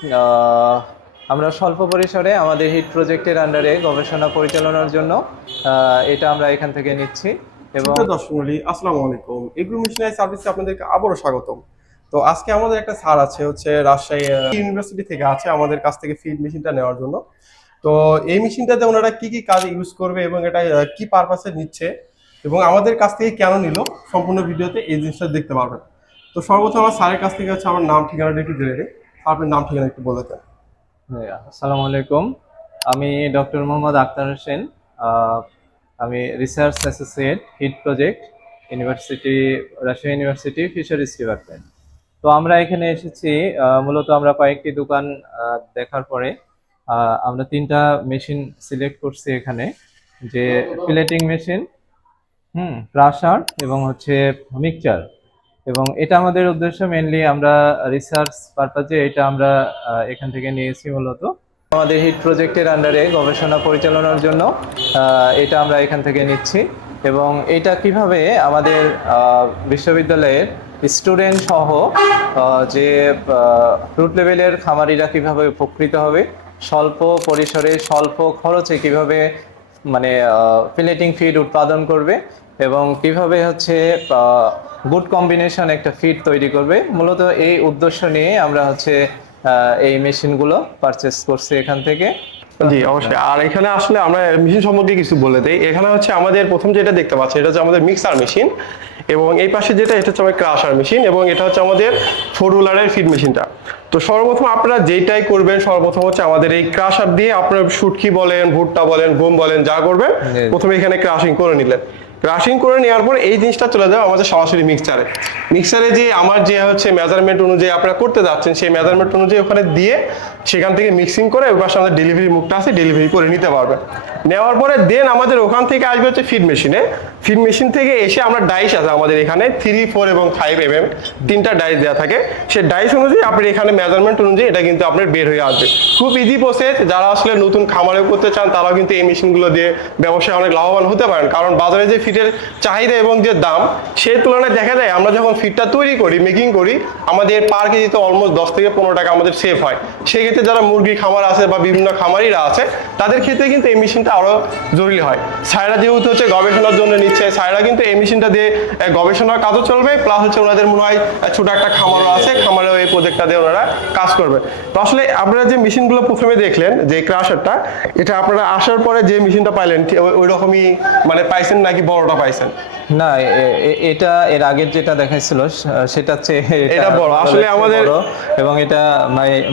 আহ, আমরা স্বল্প পরিসরে আমাদের হিট প্রজেক্টের আন্ডারে গবেষণা পরিচালনার জন্য এটা আমরা এখান থেকে নিচ্ছি এবং সুপ্রিয় দর্শক মণ্ডলী, আসসালামু আলাইকুম। এগ্রো মিশনারি সার্ভিসে আপনাদেরকে আবারও স্বাগতম। তো আজকে আমাদের একটা স্যার আছে হচ্ছে রাজশাহী ইউনিভার্সিটি থেকে আছে আমাদের কাছ থেকে ফিড মেশিনটা নেওয়ার জন্য। তো এই মেশিনটাতে ওনারা কি কি কাজে ইউজ করবে এবং এটা কি পারপাসে নিচ্ছে এবং আমাদের কাছ থেকে কেন নিল, সম্পূর্ণ ভিডিওতে এই জিনিসটা দেখতে পারবেন। তো সর্বপ্রথম আমার স্যারের কাছ থেকে হচ্ছে আমার নাম ঠিকানাটা একটু জেনে নিই। আপনার নাম ঠিকানা একটু বলে দেন। আসসালামু আলাইকুম। আমি ডক্টর মোহাম্মদ আক্তার হোসেন। আহ, আমি research associate heat project university, Rajshahi university fisheries department. তো আমরা এখানে এসেছি মূলত আমরা কয়েকটি দোকান দেখার পরে আমরা তিনটা মেশিন সিলেক্ট করছি এখানে, যে প্লেটিং মেশিন, ক্রাশার এবং হচ্ছে মিক্সচার। এবং এটা আমাদের উদ্দেশ্য মেনলি আমরা রিসার্চ পারপাজে এটা আমরা এখান থেকে নিয়েছি মূলত আমাদের হিট প্রজেক্টের আন্ডারে গবেষণা পরিচালনার জন্য এটা আমরা এখান থেকে নিচ্ছি। এবং এটা কিভাবে আমাদের বিশ্ববিদ্যালয়ের স্টুডেন্ট সহ যে রুট লেভেলের খামারিরা কিভাবে উপকৃত হবে, স্বল্প পরিসরে স্বল্প খরচে কিভাবে মানে ফিলেটিং ফিড উৎপাদন করবে এবং কিভাবে হচ্ছে গুড কম্বিনেশন একটা ফিড তৈরি করবে, মূলত এই উদ্দেশ্য নিয়ে আমরা হচ্ছে এই মেশিনগুলো পারচেস করছি এখান থেকে। জি অবশ্যই। আর এখানে আসলে আমরা মেশিন সম্পর্কে কিছু বলে দেই। এখানে হচ্ছে আমাদের প্রথম যেটা দেখতে পাচ্ছি এটা হচ্ছে আমাদের মিক্সার মেশিন, এবং এই পাশে যেটা এটা হচ্ছে আমাদের ক্রাশার মেশিন, এবং এটা হচ্ছে আমাদের ফোর হুইলারের ফিড মেশিনটা। তো সর্বপ্রথম আপনারা যেটাই করবেন, সর্বপ্রথম হচ্ছে আমাদের এই ক্রাশার দিয়ে আপনার শুটকি বলেন, ভুট্টা বলেন, গম বলেন, যা করবেন প্রথমে এখানে ক্রাশিং করে নিলেন। ক্রাশিং করে নেওয়ার পর এই জিনিসটা চলে যাবে আমাদের সরাসরি মিক্সচারে। মিক্সচারে যে আমার যে হচ্ছে মেজারমেন্ট অনুযায়ী আপনারা করতে যাচ্ছেন, সেই মেজারমেন্ট অনুযায়ী ওখানে দিয়ে সেখান থেকে মিক্সিং করে ওই পাশে আমাদের ডেলিভারি মুখটা আছে, ডেলিভারি করে নিতে পারবে। নেওয়ার পরে দেন আমাদের ওখান থেকে আসবে হচ্ছে ফিড মেশিনে। ফিড মেশিন থেকে এসে আমরা ডাইস আছে আমাদের এখানে 3, 4 এবং 5 mm তিনটা ডাইস দেওয়া থাকে। সেই ডাইস অনুযায়ী আপনি এখানে মেজারমেন্ট অনুযায়ী এটা কিন্তু আপনার বের হয়ে আসবে। খুব ইজি প্রসেস। যারা আসলে নতুন খামারে করতে চান তারাও কিন্তু এই মেশিনগুলো দিয়ে ব্যবসায় অনেক লাভবান হতে পারেন, কারণ বাজারে যে ফিটের চাহিদা এবং যে দাম সেই তুলনায় দেখা যায় আমরা যখন ফিডটা তৈরি করি, মেকিং করি, আমাদের পার কেজিতে অলমোস্ট 10 থেকে 15 টাকা আমাদের সেভ হয়। সেক্ষেত্রে যারা মুরগির খামার আছে বা বিভিন্ন খামারিরা আছে তাদের ক্ষেত্রে কিন্তু এই মেশিনটা আরো জরুরি হয়। সাইরা যেহেতু হচ্ছে গবেষণার জন্য নিচ্ছে, সাইরা কিন্তু এই মেশিনটা দিয়ে গবেষণার কাজও চলবে, প্লাস হচ্ছে ওনাদের মনে হয় ছোট একটা খামারও আছে, খামারেও এই প্রজেক্টটা দিয়ে ওনারা কাজ করবে। তো আসলে আপনারা যে মেশিনগুলো প্রথমে দেখলেন, যে ক্রাশারটা, এটা আপনারা আসার পরে যে মেশিনটা পাইলেন ওই রকমই মানে পাইছেন নাকি বড়টা পাইছেন? না, এটা এর আগের যেটা দেখাইছিল সেটা হচ্ছে এটা বড় আসলে আমাদের। এবং এটা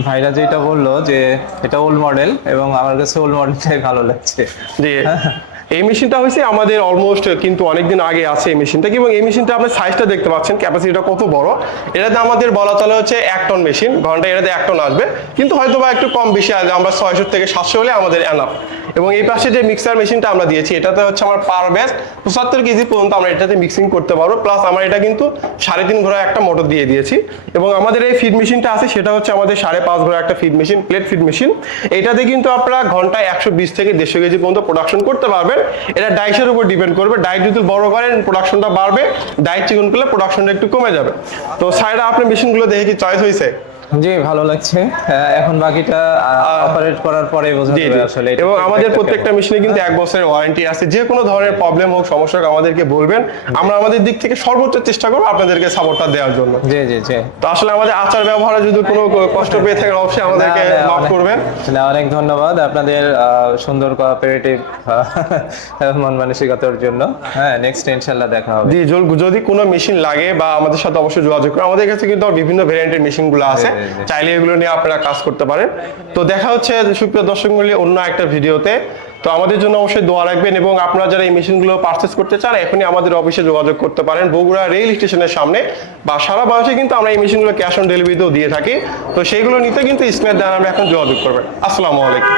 ভাইরা যেটা বললো যে এটা ওল্ড মডেল, এবং আমার কাছে ওল্ড মডেলটাই ভালো লাগছে। জি, এই মেশিনটা হয়েছে আমাদের অলমোস্ট কিন্তু অনেকদিন আগে আছে এই মেশিনটা, এবং এই মেশিনটা আপনার সাইজটা দেখতে পাচ্ছেন, ক্যাপাসিটিটা কত বড়। এটাতে আমাদের বলা চলে হচ্ছে 1 টন মেশিন, ঘন্টায় এটাতে 1 টন আসবে, কিন্তু হয়তো বা একটু কম বেশি আসবে, আমরা 600 থেকে 700 হলে আমাদের এনাফ। এবং এই পাশে যে মিক্সার মেশিনটা আমরা দিয়েছি এটাতে হচ্ছে আমার পার ব্যাচ 75 কেজি পর্যন্ত আমরা এটাতে মিক্সিং করতে পারবো, প্লাস আমরা এটা কিন্তু 3.5 ঘোড়া একটা মোটর দিয়ে দিয়েছি। এবং আমাদের এই ফিড মেশিনটা আছে সেটা হচ্ছে আমাদের 5.5 ঘোড়া একটা feed machine, plate feed machine. এটাতে কিন্তু আপনারা ঘন্টায় 120 থেকে 150 কেজি পর্যন্ত প্রোডাকশন করতে পারবেন। এটা ডাইসের উপর ডিপেন্ড করবে, ডাইট যদি বড় করেন প্রোডাকশনটা বাড়বে, ডাইট চিকন করলে প্রোডাকশনটা একটু কমে যাবে। তো সাইডে আপনার মেশিনগুলো দেখে কি চয়েস হয়েছে? জি, ভালো লাগছে। এখন বাকিটা অপারেট করার পরে বোঝা যাবে আসলে। এবং আমাদের প্রত্যেকটা মেশিনে কিন্তু 1 বছরের ওয়ারেন্টি আছে। যে কোনো ধরনের প্রবলেম হোক, সমস্যা হোক, আমাদেরকে বলবেন, আমরা আমাদের দিক থেকে সর্বোচ্চ চেষ্টা করব আপনাদেরকে সাপোর্টটা দেওয়ার জন্য। জি জি জি। তো আসলে আমাদের আচার ব্যবহারে যদি কোনো কষ্ট পেয়ে থাকেন অবশ্যই আমাদেরকে মাফ করবেন। অনেক ধন্যবাদ আপনাদের সুন্দর কোঅপারেটিভ মন মানসিকতার জন্য। হ্যাঁ, নেক্সট ইনশাআল্লাহ দেখা হবে। জি, যদি কোনো মেশিন লাগে বা আমাদের সাথে অবশ্যই যোগাযোগ করুন। আমাদের কাছে কিন্তু বিভিন্ন ভ্যারিয়েন্টের মেশিনগুলো আছে, চাইলে এগুলো নিয়ে আপনারা কাজ করতে পারেন। তো দেখা হচ্ছে সুপ্রিয় দর্শক মণ্ডলী অন্য একটা ভিডিওতে। তো আমাদের জন্য অবশ্যই দোয়া রাখবেন, এবং আপনারা যারা এই মেশিনগুলো পারচেস করতে চান এখনই আমাদের অফিসে যোগাযোগ করতে পারেন, বগুড়া রেল স্টেশনের সামনে, বা সারা বাংলাদেশে কিন্তু আমরা এই মেশিনগুলো ক্যাশ অন ডেলিভারিতেও দিয়ে থাকি। তো সেইগুলো নিতে কিন্তু স্ক্রিনে দেওয়া নাম্বারে এখন যোগাযোগ করবেন। আসসালামু আলাইকুম।